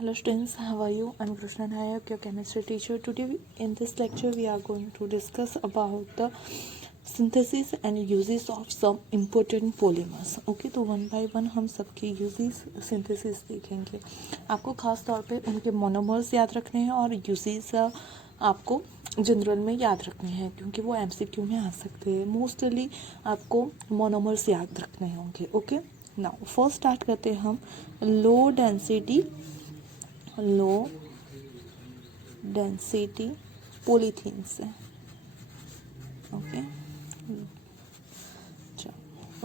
Hello students, how are you? I'm Krishna Nayak, your chemistry teacher. Today in this lecture we are going to discuss about the synthesis and uses of some important polymers. Okay, तो one by one हम सबके uses synthesis देखेंगे. आपको खास तौर पे उनके monomers याद रखने हैं और यूजेस आपको जनरल में याद रखने हैं क्योंकि वो एमसीक्यू में आ सकते हैं. मोस्टली आपको मोनोमर्स याद रखने होंगे. ओके, नाउ फर्स्ट स्टार्ट करते हैं हम लो डेंसिटी पॉलीथीन से. ओके,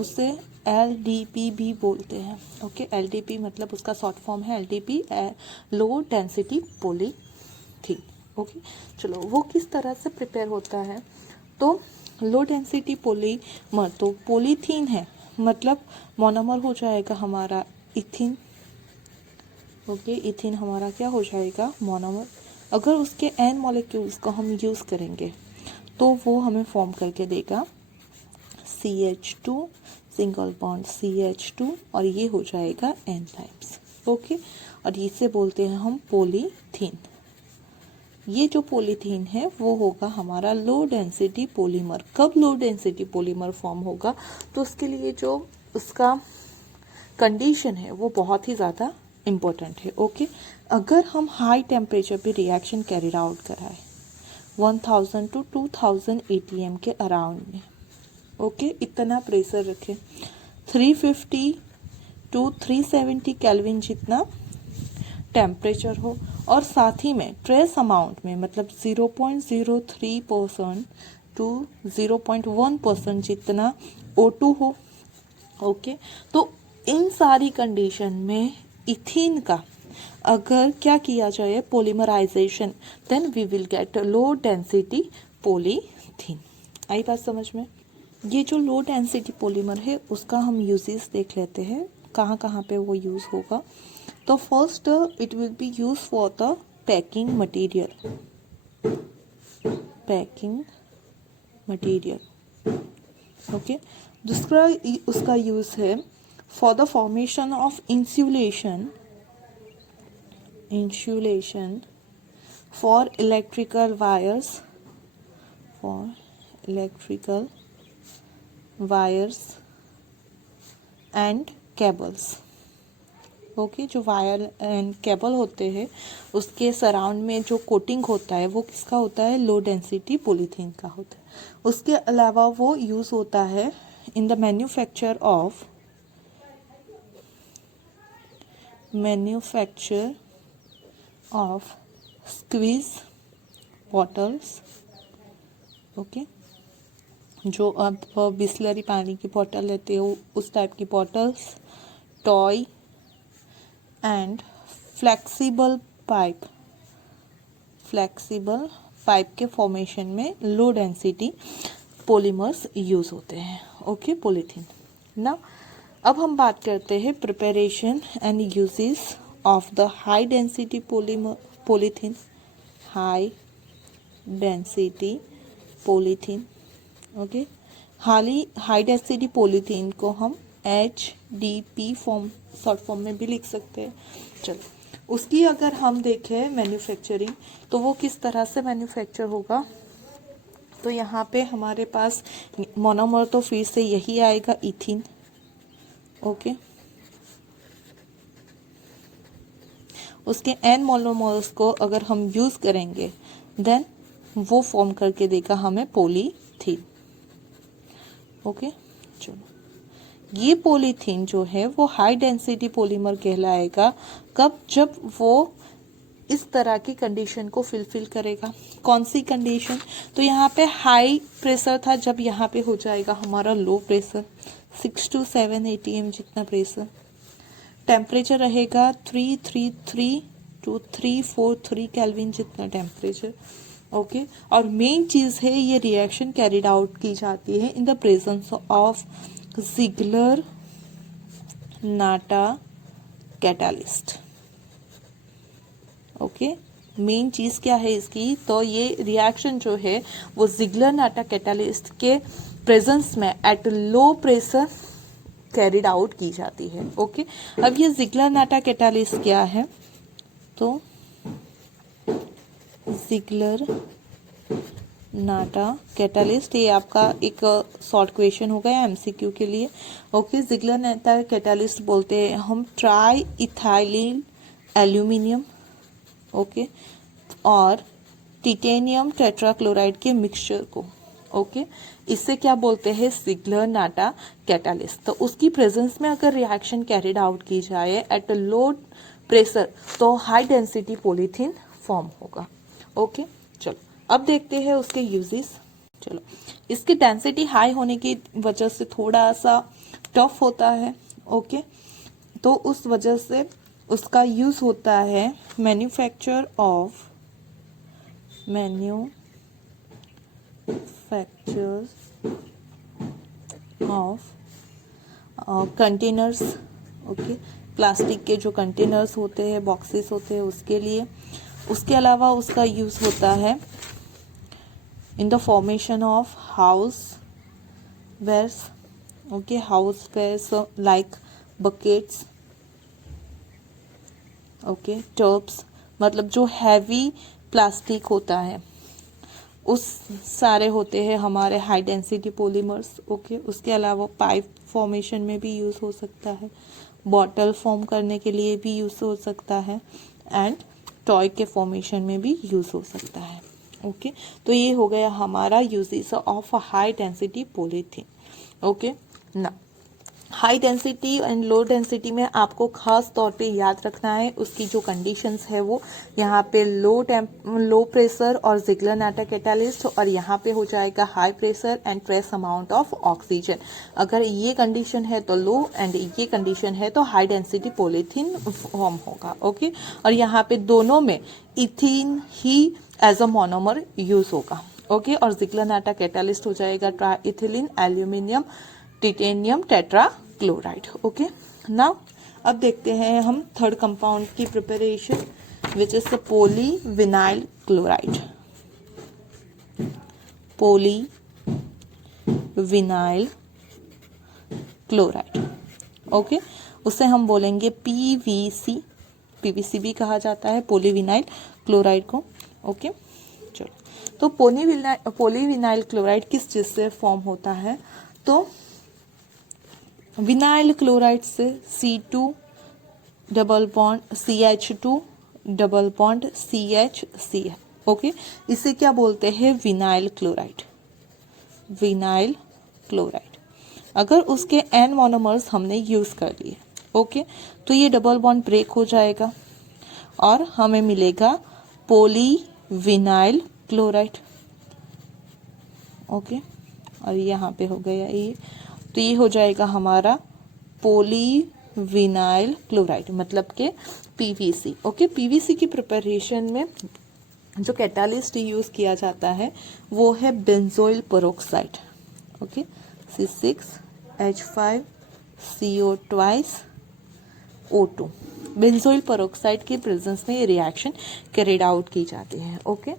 उससे LDP भी बोलते हैं. ओके, LDP मतलब उसका शॉर्ट फॉर्म है LDP, लो डेंसिटी पॉलीथीन. ओके, चलो वो किस तरह से प्रिपेयर होता है. तो लो डेंसिटी पॉलीमर तो पॉलीथीन है, मतलब मोनोमर हो जाएगा हमारा इथिन. ओके, इथिन हमारा क्या हो जाएगा, मोनोमर. अगर उसके एन मॉलिक्यूल्स को हम यूज़ करेंगे तो वो हमें फॉर्म करके देगा CH2 सिंगल बॉन्ड CH2 और ये हो जाएगा N टाइम्स. ओके, और इसे बोलते हैं हम पॉलीथीन. ये जो पॉलीथीन है वो होगा हमारा लो डेंसिटी पॉलीमर. कब लो डेंसिटी पॉलीमर फॉर्म होगा, तो उसके लिए जो उसका कंडीशन है वो बहुत ही ज़्यादा इम्पोर्टेंट है. ओके, अगर हम हाई टेम्परेचर पे रिएक्शन कैरिड आउट कराएं 1000 to 2000 ATM के अराउंड में. ओके, इतना प्रेशर रखें. 350 to 370 केल्विन जितना टेम्परेचर हो और साथ ही में ट्रेस अमाउंट में मतलब 0.03% to 0.1% जितना O2 हो. ओके, तो इन सारी कंडीशन में इथीन का अगर क्या किया जाए polymerization, then we will get low density polythene. आई बात समझ में. ये जो लो डेंसिटी पॉलीमर है उसका हम यूजेस देख लेते हैं, कहाँ कहाँ पे वो यूज़ होगा. तो first it will be use for the packing material. Okay, दूसरा उसका यूज है for the formation of insulation for electrical wires and cables. Okay, जो वायर एंड केबल होते हैं उसके सराउंड में जो कोटिंग होता है वो किसका होता है, लो डेंसिटी पॉलीथीन का होता है. उसके अलावा वो यूज़ होता है in the manufacture of squeeze bottles. Okay, जो अब बिस्लरी पानी की बॉटल लेते हो उस टाइप की bottles, toy and flexible pipe के फॉर्मेशन में लो डेंसिटी पॉलीमर्स यूज होते हैं. Okay, polythene. ना अब हम बात करते हैं preparation and uses of the high density polythene. Okay, high density polythene को हम HDP फॉर्म शॉर्ट फॉर्म में भी लिख सकते हैं. चलो, उसकी अगर हम देखें मैन्युफैक्चरिंग तो वो किस तरह से मैन्युफैक्चर होगा. तो यहाँ पे हमारे पास मोनोमर तो फिर से यही आएगा, इथिन. ओके, उसके एन मोनोमर्स को अगर हम यूज करेंगे देन वो फॉर्म करके देगा हमें पॉलीथीन. ओके, चलो, ये पॉलीथीन जो है वो हाई डेंसिटी पॉलीमर कहलाएगा कब, जब वो इस तरह की कंडीशन को फिल करेगा. कौन सी कंडीशन, तो यहाँ पे हाई प्रेशर था, जब यहाँ पे हो जाएगा हमारा लो प्रेशर 6 to 7 ATM जितना प्रेशर. टेम्परेचर रहेगा 333 to 343 केल्विन जितना टेम्परेचर. ओके, और मेन चीज़ है ये रिएक्शन कैरिड आउट की जाती है in the presence of Ziegler-Natta catalyst. Okay, main चीज़ क्या है इसकी, तो ये रिएक्शन जो है वो Ziegler-Natta कैटालिस्ट के प्रेजेंस में at low pressure carried out की जाती है. ओके, अब ये Ziegler-Natta कैटालिस्ट क्या है, तो जिगलर नाटा कैटालिस्ट, ये आपका एक शॉर्ट क्वेश्चन हो गया एमसीक्यू के लिए। ओके, जिगलर नाटा कैटालिस्ट बोलते हैं हम ट्राई इथाइलिन एल्यूमिनियम, ओके, और टिटेनियम टेट्राक्लोराइड के मिक्सचर को। ओके, इससे क्या बोलते हैं, जिगलर नाटा कैटालिस्ट। तो उसकी प्रेजेंस में अगर रिएक्शन कैरिड आउट की जाए एट लो प्रेशर तो हाई डेंसिटी पॉलीथीन फॉर्म होगा। ओके, चलो अब देखते हैं उसके यूजेस। चलो, इसकी डेंसिटी हाई होने की वजह से थोड़ा सा टफ होता है। ओके, तो उस वजह से उसका यूज होता है manufacture of containers. Okay, plastic के जो कंटेनर्स होते हैं, बॉक्सेस होते हैं, उसके लिए। उसके अलावा उसका यूज होता है in the formation of house wares. Okay, house wares like buckets, okay, tubs, मतलब जो हैवी प्लास्टिक होता है उस सारे होते हैं हमारे हाई डेंसिटी पॉलीमर्स। ओके, उसके अलावा पाइप फॉर्मेशन में भी यूज़ हो सकता है, बॉटल फॉर्म करने के लिए भी यूज़ हो सकता है, एंड टॉय के फॉर्मेशन में भी यूज़ हो सकता है। ओके, तो ये हो गया हमारा uses of high density polythene. Okay ना, high density and low density में आपको खास तौर पे याद रखना है उसकी जो कंडीशंस है वो यहाँ पे लो प्रेशर और जिगलर नाटा कैटालिस्ट, और यहाँ पे हो जाएगा high pressure and trace amount of oxygen. अगर ये कंडीशन है तो लो एंड ये कंडीशन है तो हाई डेंसिटी पॉलीथीन फॉर्म होगा। ओके, और यहाँ पे दोनों में इथीन ही एज अ मोनोमर यूज होगा। ओके, और जिगलर नाटा कैटालिस्ट हो जाएगा triethylene aluminium titanium tetrachloride. Okay, now अब देखते हैं हम थर्ड कंपाउंड की preparation which is polyvinyl chloride. Polyvinyl chloride, okay, उसे हम बोलेंगे पीवीसी। पीवीसी भी कहा जाता है पॉलीविनाइल क्लोराइड को। ओके, चलो, तो पॉलीविनाइल क्लोराइड किस चीज से फॉर्म होता है, तो विनाइल क्लोराइड से C2 double bond CH2 double bond CHCl। Okay, इसे क्या बोलते हैं, विनाइल क्लोराइड। विनाइल क्लोराइड, अगर उसके N मोनोमर्स हमने यूज कर लिए, ओके, तो ये डबल बॉन्ड ब्रेक हो जाएगा और हमें मिलेगा पॉलीविनाइल क्लोराइड। ओके, और यहाँ पे हो गया ये, तो ये हो जाएगा हमारा पॉलीविनाइल क्लोराइड, मतलब के पीवीसी। ओके, पीवीसी की प्रिपरेशन में जो कैटालिस्ट यूज किया जाता है वो है benzoyl peroxide. Okay, C6H5CO2O2। Benzoyl peroxide के प्रेजेंस में ये रिएक्शन कैरिड आउट की जाती है। Okay,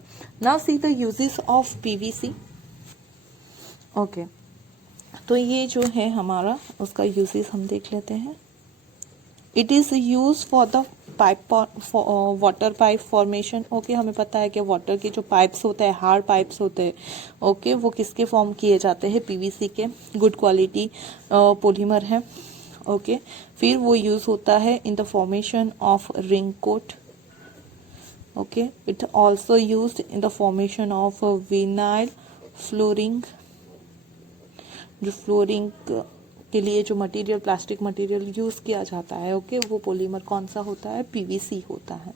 now see the uses of PVC. Okay, तो ये जो है हमारा उसका यूजेस हम देख लेते हैं। It is use for the pipe water pipe formation. Okay, हमें पता है कि वाटर के जो पाइप्स होते हैं, हार्ड पाइप्स होते हैं, ओके, वो किसके फॉर्म किए जाते हैं, पीवीसी के। गुड क्वालिटी पॉलीमर है। ओके, फिर वो यूज होता है in the formation of ring coat. Okay, it also use in the formation of vinyl flooring. जो फ्लोरिंग के लिए जो मटेरियल, प्लास्टिक मटेरियल यूज किया जाता है, ओके, वो पॉलीमर कौन सा होता है, पीवीसी होता है।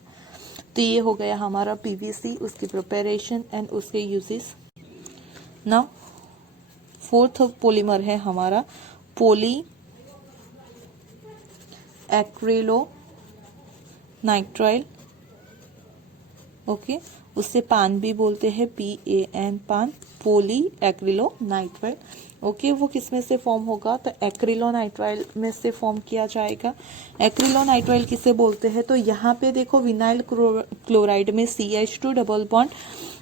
तो ये हो गया हमारा पीवीसी, उसकी प्रिपरेशन एंड उसके यूजेस। नाउ फोर्थ पॉलीमर है हमारा पॉली एक्रिलोनाइट्राइल। ओके, उससे पान भी बोलते हैं, PAN पान, पॉली एक्रिलोनाइट्राइल। ओके, वो किस में से फॉर्म होगा, तो एक्रिलोनाइट्राइल में से फॉर्म किया जाएगा। एक्रिलोनाइट्राइल किसे बोलते हैं, तो यहाँ पे देखो विनाइल क्लोराइड में CH2 डबल बॉन्ड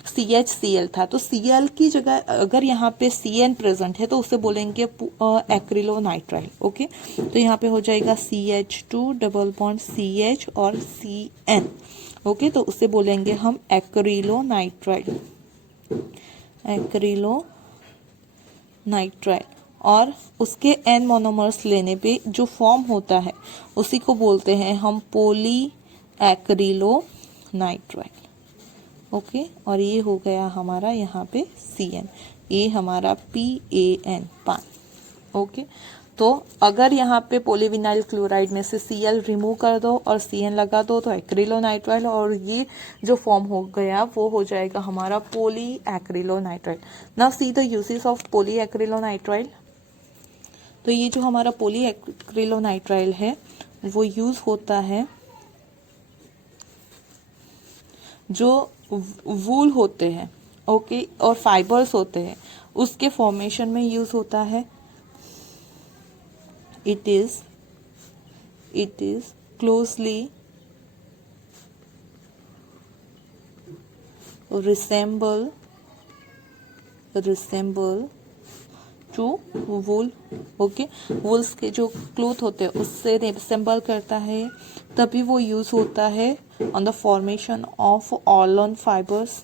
CHCl था, तो Cl की जगह अगर यहाँ पे Cn प्रेजेंट है तो उसे बोलेंगे एक्रिलोनाइट्राइल। ओके, तो यहाँ पे हो जाएगा CH2 डबल बॉन्ड CH और Cn। ओके, तो उसे बोलेंगे हम एक्रिलोनाइट्राइल, एक्रिलोनाइट्राइल। और उसके n मोनोमर्स लेने पे जो फॉर्म होता है उसी को बोलते हैं हम पॉली एक्रिलोनाइट्राइल। ओके, और ये हो गया हमारा यहाँ पे Cn, ये हमारा PAN, पान। ओके, तो अगर यहाँ पे पॉलीविनाइल क्लोराइड में से Cl रिमूव कर दो और Cn लगा दो तो एक्रिलोनाइट्राइल, और ये जो फॉर्म हो गया वो हो जाएगा हमारा poly acrylonitrile. Now see the uses of poly acrylonitrile. तो ये जो हमारा पॉली एक्रिलोनाइट्राइल है वो यूज होता है जो वूल होते हैं, ओके, और फाइबर्स होते हैं उसके फॉर्मेशन में यूज होता है। It is closely resemble to wool. Okay, wools के जो क्लोथ होते हैं उससे रिसेम्बल करता है, तभी वो यूज होता है on the formation of Orlon fibres.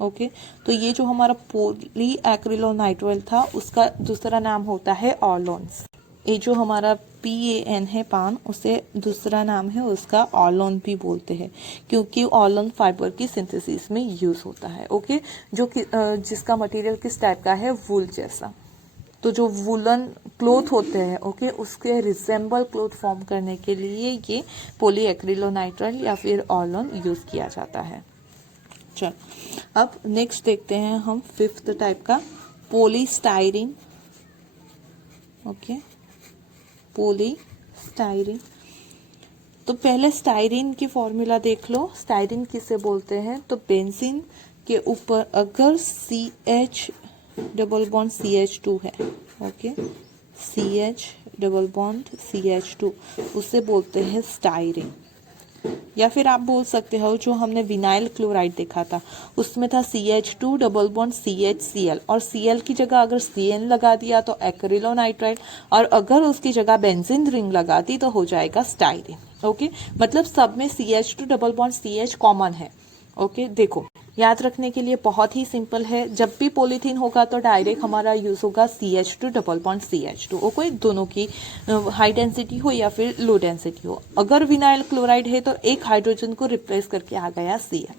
Okay, तो ये जो हमारा पॉली एक्रिलोनाइट्राइल था उसका दूसरा नाम होता है ऑलोन्स। ये जो हमारा PAN है, पान, उसे दूसरा नाम है उसका ऑलोन भी बोलते हैं, क्योंकि ऑलोन फाइबर की सिंथेसिस में यूज होता है। ओके, जो जिसका मटेरियल किस टाइप का है, वूल जैसा। तो जो वूलन क्लोथ होते हैं, ओके, उसके रिसेम्बल क्लोथ फॉर्म करने के लिए ये पॉली एक्रिलोनाइट्राइल या फिर ऑलोन यूज किया जाता है। चल, अब नेक्स्ट देखते हैं हम फिफ्थ टाइप का, पॉलीस्टाइरीन। Okay, polystyrene. तो पहले स्टाइरीन की फॉर्मूला देख लो। स्टाइरीन किसे बोलते हैं, तो बेंजीन के ऊपर अगर CH डबल बॉन्ड CH2 है, okay, CH double bond CH2, उसे बोलते हैं स्टाइरीन। या फिर आप बोल सकते हो जो हमने विनाइल क्लोराइड देखा था उसमें था CH2 डबल बॉन्ड CHCl, और Cl की जगह अगर Cn लगा दिया तो एक्रिलोनाइट्राइल, और अगर उसकी जगह बेंजीन रिंग लगा दी तो हो जाएगा स्टाइरीन। ओके, मतलब सब में CH2 double bond CH common है। ओके, देखो याद रखने के लिए बहुत ही सिंपल है, जब भी पॉलीथीन होगा तो डायरेक्ट हमारा यूज होगा CH2 double bond CH2। Okay, दोनों की हाई डेंसिटी हो या फिर लो डेंसिटी हो। अगर विनाइल क्लोराइड है तो एक हाइड्रोजन को रिप्लेस करके आ गया Cl।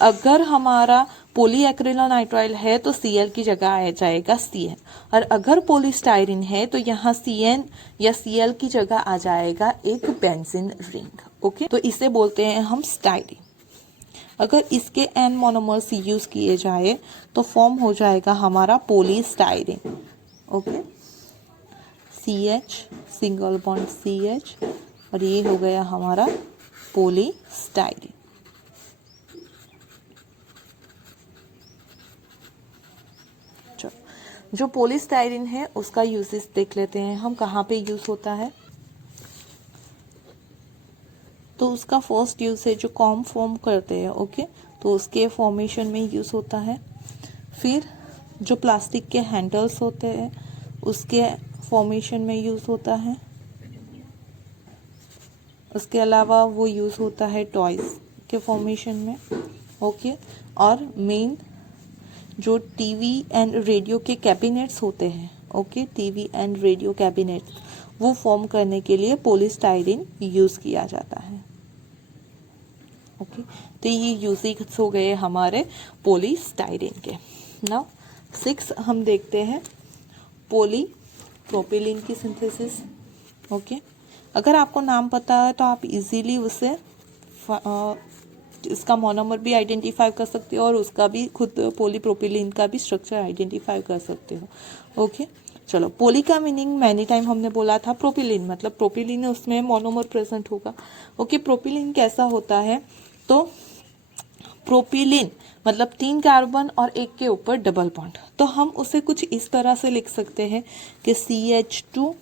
अगर हमारा पॉली एक्रिलोनाइट्राइल है तो Cl की जगह आ जाएगा Cn, और अगर पॉलीस्टाइरीन है तो यहाँ Cn या Cl की जगह आ जाएगा एक बेंजीन रिंग। ओके, तो इसे बोलते हैं हम स्टाइरीन। अगर इसके n मोनोमर्स यूज किए जाए तो फॉर्म हो जाएगा हमारा polystyrene. Okay, CH single bond CH, और ये हो गया हमारा पॉलीस्टाइरीन। जो पॉलीस्टाइरीन है उसका यूजेस देख लेते हैं हम, कहाँ पे यूज होता है। तो उसका फर्स्ट यूज है जो कॉम फॉर्म करते हैं, ओके, तो उसके फॉर्मेशन में यूज होता है। फिर जो प्लास्टिक के हैंडल्स होते हैं उसके फॉर्मेशन में यूज होता है। उसके अलावा वो यूज होता है टॉयज के फॉर्मेशन में। ओके, और मेन जो टीवी एंड रेडियो के कैबिनेट्स होते हैं, okay, TV and radio cabinets, वो फॉर्म करने के लिए पॉलीस्टाइरीन यूज किया जाता है। ओके, तो ये यूजेस हो गए हमारे पॉलीस्टाइरीन के। नाउ 6 हम देखते हैं पॉलीप्रोपिलीन की सिंथेसिस। ओके, अगर आपको नाम पता है तो आप इजीली उसे इसका मोनोमर भी आइडेंटिफाई कर सकते हो और उसका भी खुद पॉलीप्रोपिलीन का भी स्ट्रक्चर आइडेंटिफाई कर सकते हो। ओके, चलो, पॉली का मीनिंग मैनी टाइम हमने बोला था प्रोपिलीन, मतलब प्रोपिलीन उसमें मोनोमर प्रेजेंट होगा। ओके, प्रोपिलीन कैसा होता है, तो प्रोपिलीन मतलब 3 कार्बन और एक के ऊपर डबल बॉन्ड, तो हम उसे कुछ इस तरह से लिख सकते हैं कि CH2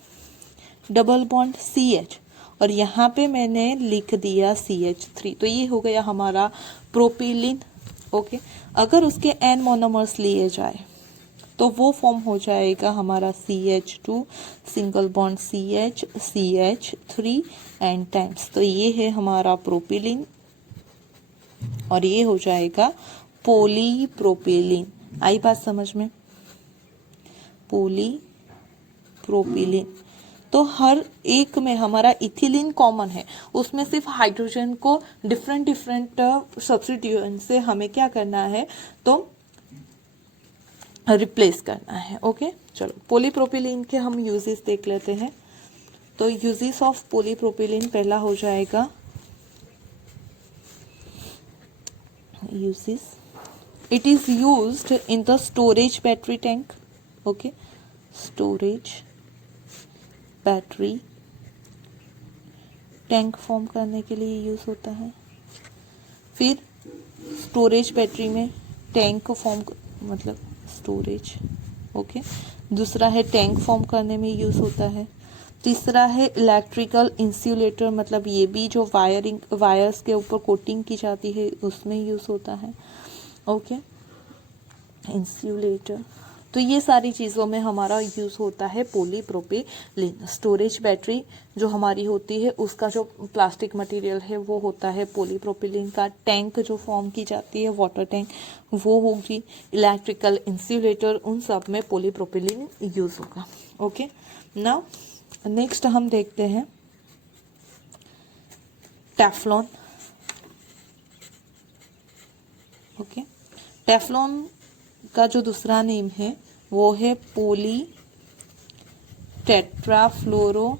डबल बॉन्ड CH, और यहाँ पे मैंने लिख दिया CH3, तो ये हो गया हमारा प्रोपिलीन। ओके। अगर उसके एन मोनोमर्स लिए जाए तो वो फॉर्म हो जाएगा हमारा CH2 single bond CH3 and times. तो ये है हमारा प्रोपिलीन और ये हो जाएगा पॉलीप्रोपिलीन। आई बात समझ में? पॉलीप्रोपिलीन। तो हर एक में हमारा इथिलीन कॉमन है, उसमें सिर्फ हाइड्रोजन को डिफरेंट डिफरेंट सब्स्टिट्यूएंट से हमें क्या करना है, तो रिप्लेस करना है। ओके चलो पॉलीप्रोपिलीन के हम यूजेस देख लेते हैं। तो यूजेस ऑफ पॉलीप्रोपिलीन पहला हो जाएगा uses, it is used in the storage battery tank. Okay storage battery tank form करने के लिए यूज होता है। फिर स्टोरेज बैटरी में टैंक फॉर्म मतलब स्टोरेज। ओके दूसरा है टैंक फॉर्म करने में यूज होता है। तीसरा है इलेक्ट्रिकल इंसुलेटर, मतलब ये भी जो वायर्स के ऊपर कोटिंग की जाती है उसमें यूज होता है। Okay insulator. तो ये सारी चीज़ों में हमारा यूज़ होता है पॉलीप्रोपिलीन। स्टोरेज बैटरी जो हमारी होती है उसका जो प्लास्टिक मटेरियल है वो होता है पॉलीप्रोपिलीन का। टैंक जो फॉर्म की जाती है वाटर टैंक वो होगी। इलेक्ट्रिकल इंसुलेटर उन सब में पॉलीप्रोपिलीन यूज़ होगा। ओके नाउ नेक्स्ट हम देखते हैं टेफ्लॉन। ओके टेफ्लॉन का जो दूसरा नेम है वो है poly tetrafluoro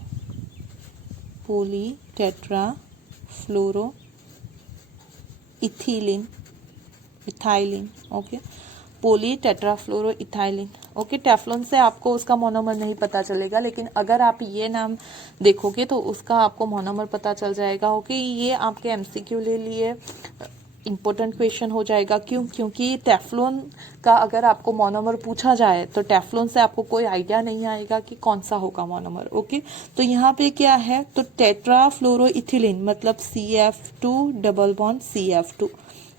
ethylene. Okay poly tetrafluoro ethylene. Okay Teflon से आपको उसका मोनोमर नहीं पता चलेगा, लेकिन अगर आप ये नाम देखोगे तो उसका आपको मोनोमर पता चल जाएगा। ओके ये आपके एमसीक्यू ले लिए इम्पोर्टेंट क्वेश्चन हो जाएगा। क्यों? क्योंकि टेफ्लॉन का अगर आपको मोनोमर पूछा जाए तो टेफ्लॉन से आपको कोई आइडिया नहीं आएगा कि कौन सा होगा मोनोमर। ओके तो यहाँ पे क्या है, तो टेट्राफ्लोरोइथिलीन मतलब CF2 double bond CF2।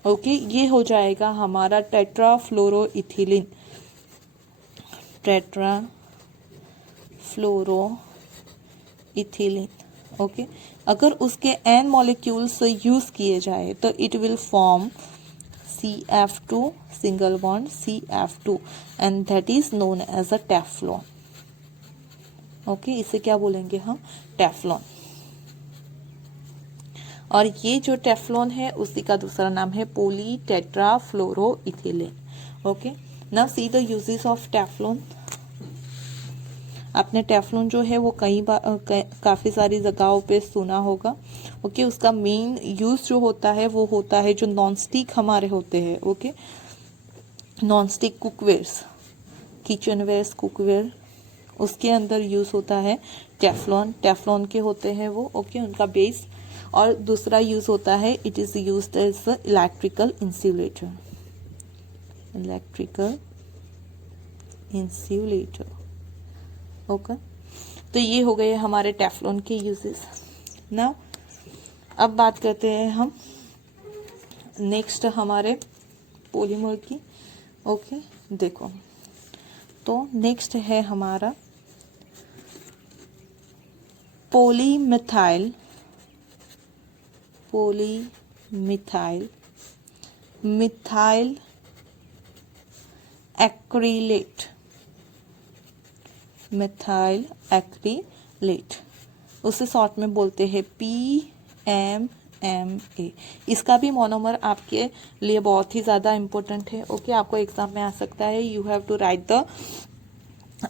Okay ये हो जाएगा हमारा टेट्राफ्लोरोइथिलीन। ओके अगर उसके एन मॉलिक्यूल्स यूज किए जाए तो it will form CF2 single bond CF2 and that is known as a Teflon. Okay इसे क्या बोलेंगे हम, टेफ्लॉन। और ये जो टेफ्लॉन है उसी का दूसरा नाम है poly tetrafluoroethylene. Okay now see the uses of Teflon. आपने टेफ्लॉन जो है वो काफ़ी सारी जगहों पे सुना होगा। ओके उसका मेन यूज़ जो होता है वो होता है जो नॉन स्टिक हमारे होते हैं। Okay non stick cookwares, kitchenwares, cookware, उसके अंदर यूज़ होता है टेफ्लॉन के होते हैं वो। ओके उनका बेस। और दूसरा यूज़ होता है it is used as electrical insulator. Okay तो ये हो गए हमारे टेफ्लॉन के यूजेस। नाउ अब बात करते हैं हम नेक्स्ट हमारे पॉलीमर की। ओके देखो तो नेक्स्ट है हमारा पॉलीमिथाइल मिथाइल एक्रिलेट। उसे शॉर्ट में बोलते हैं PMMA। इसका भी मोनोमर आपके लिए बहुत ही ज़्यादा इम्पोर्टेंट है। ओके आपको एग्जाम में आ सकता है। You have to write the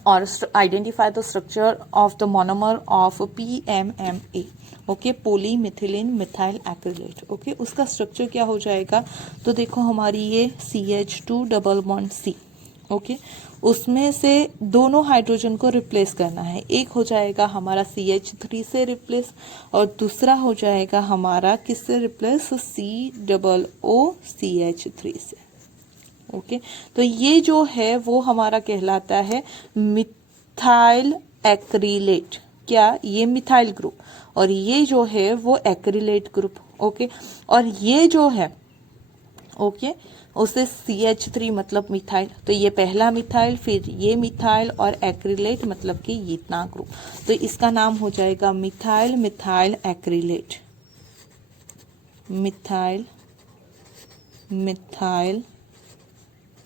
और identify the structure of the monomer of PMMA। Okay polymethylene methyl acrylate. Okay उसका स्ट्रक्चर क्या हो जाएगा, तो देखो हमारी ये CH2 double bond C। Okay उसमें से दोनों हाइड्रोजन को रिप्लेस करना है। एक हो जाएगा हमारा CH3 से रिप्लेस और दूसरा हो जाएगा हमारा किससे रिप्लेस, COOCH3 से। ओके तो ये जो है वो हमारा कहलाता है मिथाइल एक्रिलेट। क्या, ये मिथाइल ग्रुप और ये जो है वो एक्रिलेट ग्रुप। ओके और ये जो है ओके उससे CH3 मतलब मिथाइल, तो ये पहला मिथाइल, फिर ये मिथाइल और एक्रिलेट मतलब कि ये इतना ग्रुप, तो इसका नाम हो जाएगा methyl methyl acrylate, methyl methyl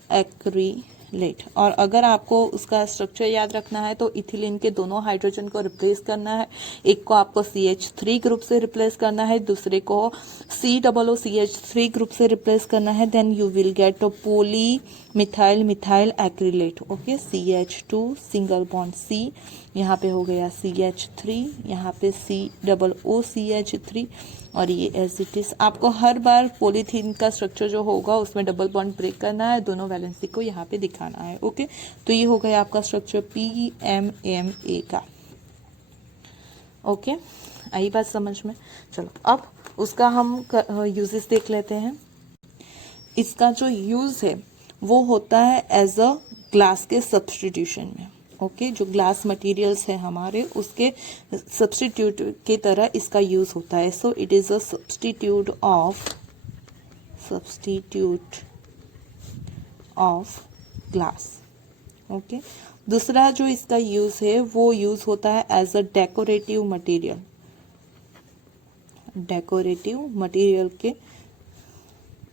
acrylate. और अगर आपको उसका स्ट्रक्चर याद रखना है तो इथिलीन के दोनों हाइड्रोजन को रिप्लेस करना है, एक को आपको CH3 ग्रुप से रिप्लेस करना है, दूसरे को COOCH3 ग्रुप से रिप्लेस करना है, then you will get a poly methyl methyl acrylate. Okay, CH2 single bond C, यहाँ पे हो गया CH3, यहाँ पे COOCH3 और ये एज इट इज। आपको हर बार पॉलीथीन का स्ट्रक्चर जो होगा उसमें डबल बॉन्ड ब्रेक करना है, दोनों वैलेंसी को यहाँ पे दिखाना है। ओके, तो ये हो गया आपका स्ट्रक्चर PMMA का। ओके, आई बात समझ में? चलो अब उसका हम यूजेस देख लेते हैं। इसका जो यूज है वो होता है एज अ ग्लास के सब्सटीट्यूशन में। ओके, जो ग्लास मटेरियल्स है हमारे उसके सब्सटीट्यूट की तरह इसका यूज होता है। So it is a substitute of glass. Okay, दूसरा जो इसका यूज है वो यूज होता है as a decorative material, decorative material के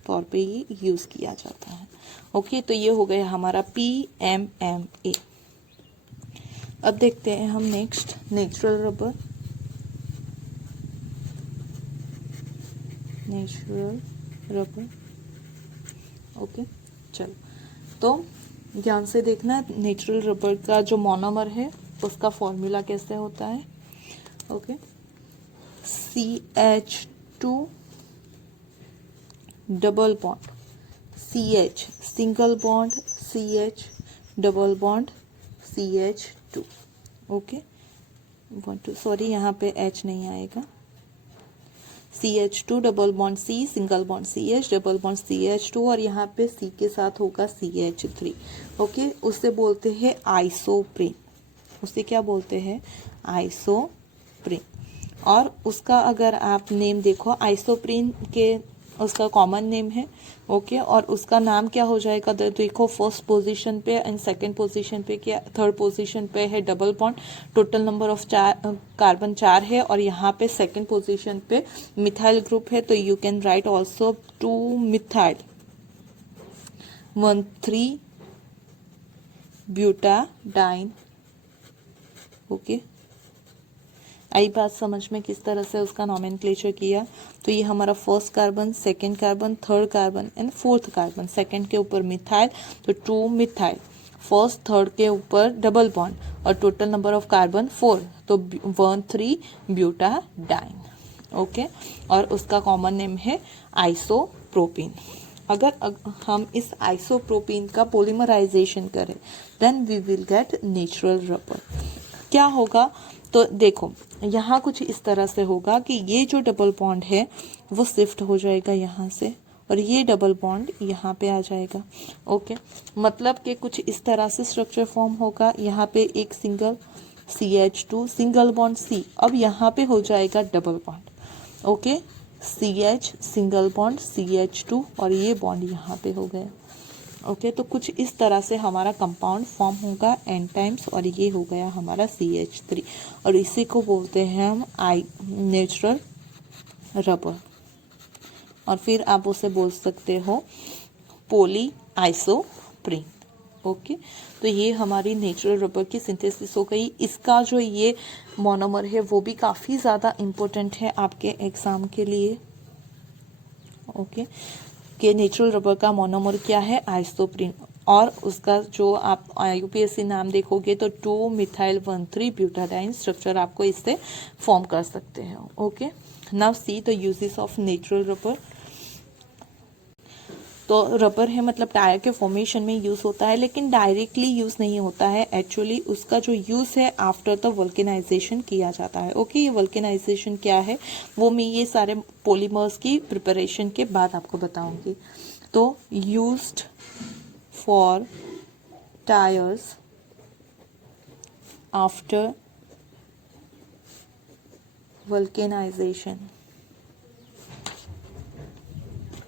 तौर पे ये यूज किया जाता है। ओके, तो ये हो गया हमारा PMMA। अब देखते हैं हम next natural rubber. Natural rubber, okay, चलो तो ध्यान से देखना, नेचुरल रबर का जो मोनोमर है उसका फॉर्मूला कैसे होता है। Okay, CH2 double bond CH single bond CH double bond CH2। Okay, 1 2 sorry यहाँ पे H नहीं आएगा। CH2 double bond C single bond CH double bond CH2 और यहाँ पे C के साथ होगा CH3। ओके, उससे बोलते हैं आइसोप्रीन। उसे क्या बोलते हैं? आइसोप्रीन। और उसका अगर आप नेम देखो, आइसोप्रीन के उसका कॉमन नेम है। ओके, और उसका नाम क्या हो जाएगा? देखो, फर्स्ट पोजीशन पे एंड सेकंड पोजीशन पे, क्या थर्ड पोजीशन पे है double bond, total number of carbon 4 है, और यहाँ पे सेकंड पोजीशन पे मिथाइल ग्रुप है, तो यू कैन राइट ऑल्सो 2 मिथाइल 1,3 ब्यूटाडाइन। ओके, आई बात समझ में किस तरह से उसका नॉमेनक्लेचर किया? तो ये हमारा first carbon, second carbon, third carbon and fourth carbon. Second के ऊपर मिथाइल तो 2 मिथाइल, फर्स्ट थर्ड के ऊपर डबल बॉन्ड और टोटल नंबर ऑफ कार्बन 4, तो 1,3 ब्यूटाडाइन। ओके, और उसका कॉमन नेम है आइसोप्रोपीन। अगर हम इस आइसोप्रोपीन का पोलीमराइजेशन करें then we will get natural rubber. क्या होगा? तो देखो, यहाँ कुछ इस तरह से होगा कि ये जो डबल बॉन्ड है वो शिफ्ट हो जाएगा यहाँ से, और ये डबल बॉन्ड यहाँ पे आ जाएगा। ओके, मतलब कि कुछ इस तरह से स्ट्रक्चर फॉर्म होगा। यहाँ पे एक single CH2 single bond C, अब यहाँ पे हो जाएगा double bond. Okay, CH single bond CH2 और ये बॉन्ड यहाँ पे हो गया। ओके, तो कुछ इस तरह से हमारा कंपाउंड फॉर्म होगा N टाइम्स, और ये हो गया हमारा CH3, और इसी को बोलते हैं हम नेचुरल रबर। और फिर आप उसे बोल सकते हो पोली आइसोप्रीन। ओके, तो ये हमारी नेचुरल रबर की सिंथेसिस हो गई। इसका जो ये मोनोमर है वो भी काफ़ी ज़्यादा इम्पोर्टेंट है आपके एग्ज़ाम के लिए। ओके, कि नेचुरल रबर का मोनोमर क्या है? आइसोप्रीन, और उसका जो आप UPSC नाम देखोगे तो 2 मिथाइल 1,3 ब्यूटाडाइन स्ट्रक्चर आपको इससे फॉर्म कर सकते हैं। Okay, now see the uses of natural rubber. तो रबर है मतलब टायर के फॉर्मेशन में यूज़ होता है, लेकिन डायरेक्टली यूज़ नहीं होता है। एक्चुअली उसका जो यूज़ है आफ्टर द वल्केनाइजेशन किया जाता है। ओके, ये वल्केनाइजेशन क्या है वो मैं ये सारे पॉलीमर्स की प्रिपरेशन के बाद आपको बताऊंगी। तो used for tyres after vulcanisation.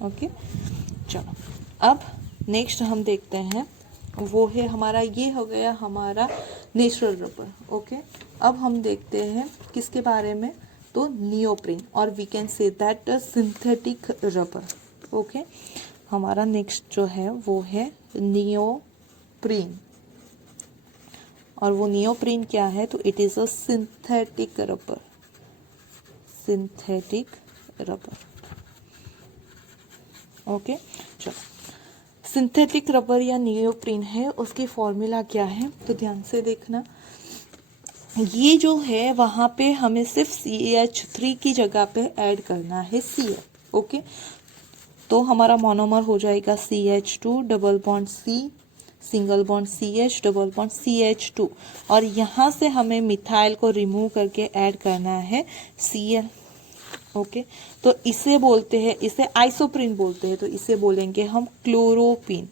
Okay, चलो अब नेक्स्ट हम देखते हैं, वो है हमारा, ये हो गया हमारा नेचुरल रबर। ओके, अब हम देखते हैं किसके बारे में, तो नियोप्रीन, और we can say that synthetic rubber. Okay, हमारा नेक्स्ट जो है वो है नियोप्रीन, और वो नियोप्रीन क्या है, तो it is a synthetic rubber, synthetic rubber. Okay, चलो, सिंथेटिक रबर या नियोप्रीन है, उसकी फॉर्मूला क्या है, तो ध्यान से देखना। ये जो है वहाँ पे हमें सिर्फ CH3 की जगह पे ऐड करना है Cl। ओके, तो हमारा मोनोमर हो जाएगा CH2 double bond C single bond CH double bond CH2, और यहाँ से हमें मिथाइल को रिमूव करके ऐड करना है Cl। ओके, तो इसे बोलते हैं, इसे आइसोप्रीन बोलते हैं, तो इसे बोलेंगे हम क्लोरोपीन,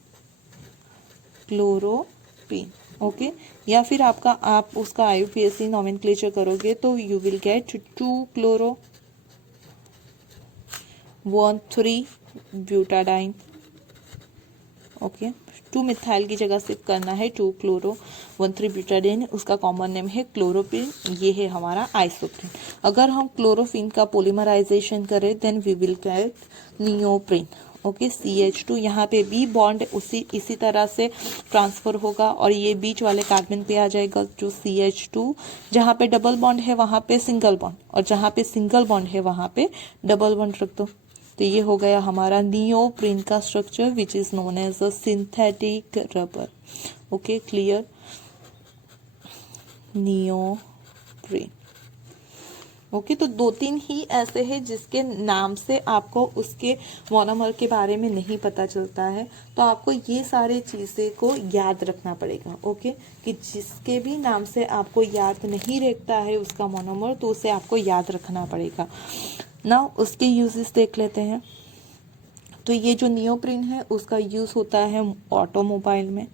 क्लोरोपीन। ओके, या फिर आप उसका IUPAC नॉमेनक्लेचर करोगे तो you will gate 2 chloro 1,3 butadiene. Okay, 2 methyl की जगह सिर्फ करना है 2 क्लोरो 1,3 ब्यूटाडाइन, उसका कॉमन नेम है क्लोरोपीन, ये है हमारा आइसोप्रीन। अगर हम क्लोरोफिन का पोलीमराइजेशन करें then we will get neoprene. Okay, CH2, यहाँ पे भी बॉन्ड इसी तरह से ट्रांसफर होगा, और ये बीच वाले कार्बन पे आ जाएगा जो CH2, जहाँ पे डबल बॉन्ड है वहाँ पे सिंगल बॉन्ड, और जहाँ पे सिंगल बॉन्ड है वहाँ पे डबल बॉन्ड रख दो। तो ये हो गया हमारा नियोप्रीन का structure which is known as a synthetic rubber. Okay, clear, neoprene. Okay, तो 2-3 ही ऐसे हैं जिसके नाम से आपको उसके मोनोमर के बारे में नहीं पता चलता है, तो आपको ये सारे चीज़ें को याद रखना पड़ेगा। ओके, कि जिसके भी नाम से आपको याद नहीं रहता है उसका मोनोमर, तो उसे आपको याद रखना पड़ेगा ना। उसके यूजेस देख लेते हैं। तो ये जो नियोप्रीन है उसका यूज़ होता है ऑटोमोबाइल में।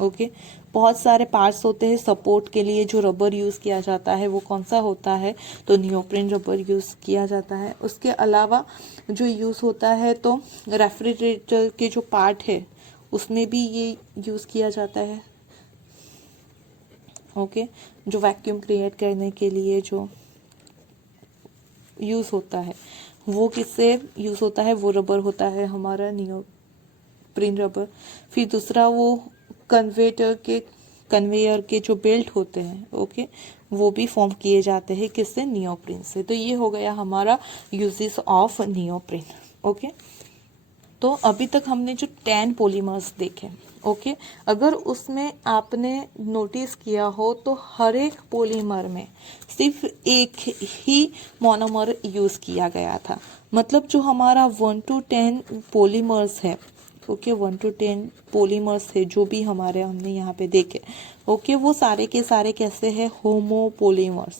ओके, बहुत सारे पार्ट्स होते हैं सपोर्ट के लिए, जो रबर यूज़ किया जाता है वो कौन सा होता है, तो नियोप्रीन रबर यूज़ किया जाता है। उसके अलावा जो यूज़ होता है, तो रेफ्रिजरेटर के जो पार्ट है उसमें भी ये यूज़ किया जाता है। ओके, जो वैक्यूम क्रिएट करने के लिए जो यूज़ होता है, वो किससे यूज़ होता है, वो रबर होता है हमारा नियोप्रीन रबर। फिर दूसरा, वो कन्वेयर के जो बेल्ट होते हैं, ओके, वो भी फॉर्म किए जाते हैं किससे, नियोप्रीन से। तो ये हो गया हमारा यूजेस ऑफ नियोप्रीन। ओके, तो अभी तक हमने जो 10 पॉलीमर्स देखे, ओके, अगर उसमें आपने नोटिस किया हो तो हर एक पॉलीमर में सिर्फ एक ही मोनोमर यूज़ किया गया था। मतलब जो हमारा 1 to 10 पॉलीमर्स है, ओके, 1 to 10 पॉलीमर्स है जो भी हमारे हमने यहाँ पे देखे, ओके, वो सारे के सारे कैसे हैं, होमोपॉलीमर्स।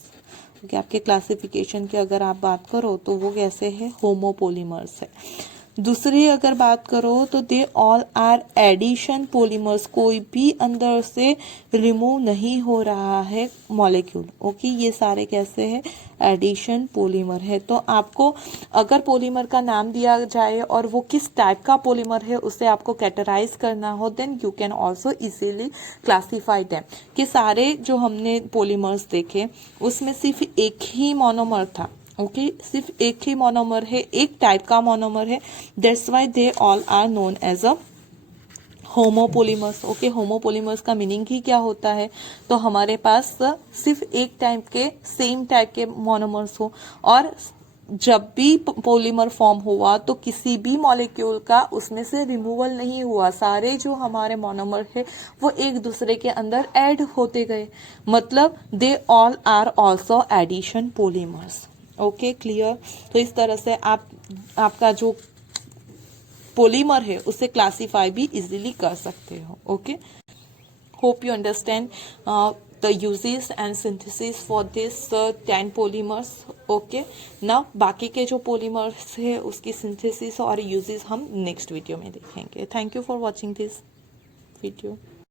ओके, आपके क्लासिफिकेशन की अगर आप बात करो तो वो कैसे है, होमोपॉलीमर्स है। दूसरी अगर बात करो तो they all are addition polymers, कोई भी अंदर से रिमूव नहीं हो रहा है मॉलिक्यूल। ओके, ये सारे कैसे हैं, एडिशन पॉलीमर है। तो आपको अगर पॉलीमर का नाम दिया जाए और वो किस टाइप का पॉलीमर है उसे आपको कैटेगराइज करना हो, then you can also easily classify them. कि सारे जो हमने पॉलीमर्स देखे उसमें सिर्फ एक ही मोनोमर था। ओके, सिर्फ एक ही मोनोमर है, एक टाइप का मोनोमर है, that's why they all are known as a homopolymers. Okay, homopolymers का मीनिंग ही क्या होता है, तो हमारे पास सिर्फ एक टाइप के सेम टाइप के मोनोमर्स हो, और जब भी पॉलीमर फॉर्म हुआ तो किसी भी मॉलिक्यूल का उसमें से रिमूवल नहीं हुआ, सारे जो हमारे मोनोमर है वो एक दूसरे के अंदर ऐड होते गए, मतलब they all are also addition polymers. Okay, clear. तो इस तरह से आपका जो पॉलीमर है उसे क्लासीफाई भी इजीली कर सकते हो। Okay, hope you understand the uses and synthesis for this 10 polymers. Okay, ना बाकी के जो पॉलीमर्स है उसकी सिंथेसिस और यूजेस हम नेक्स्ट वीडियो में देखेंगे। Thank you for watching this video.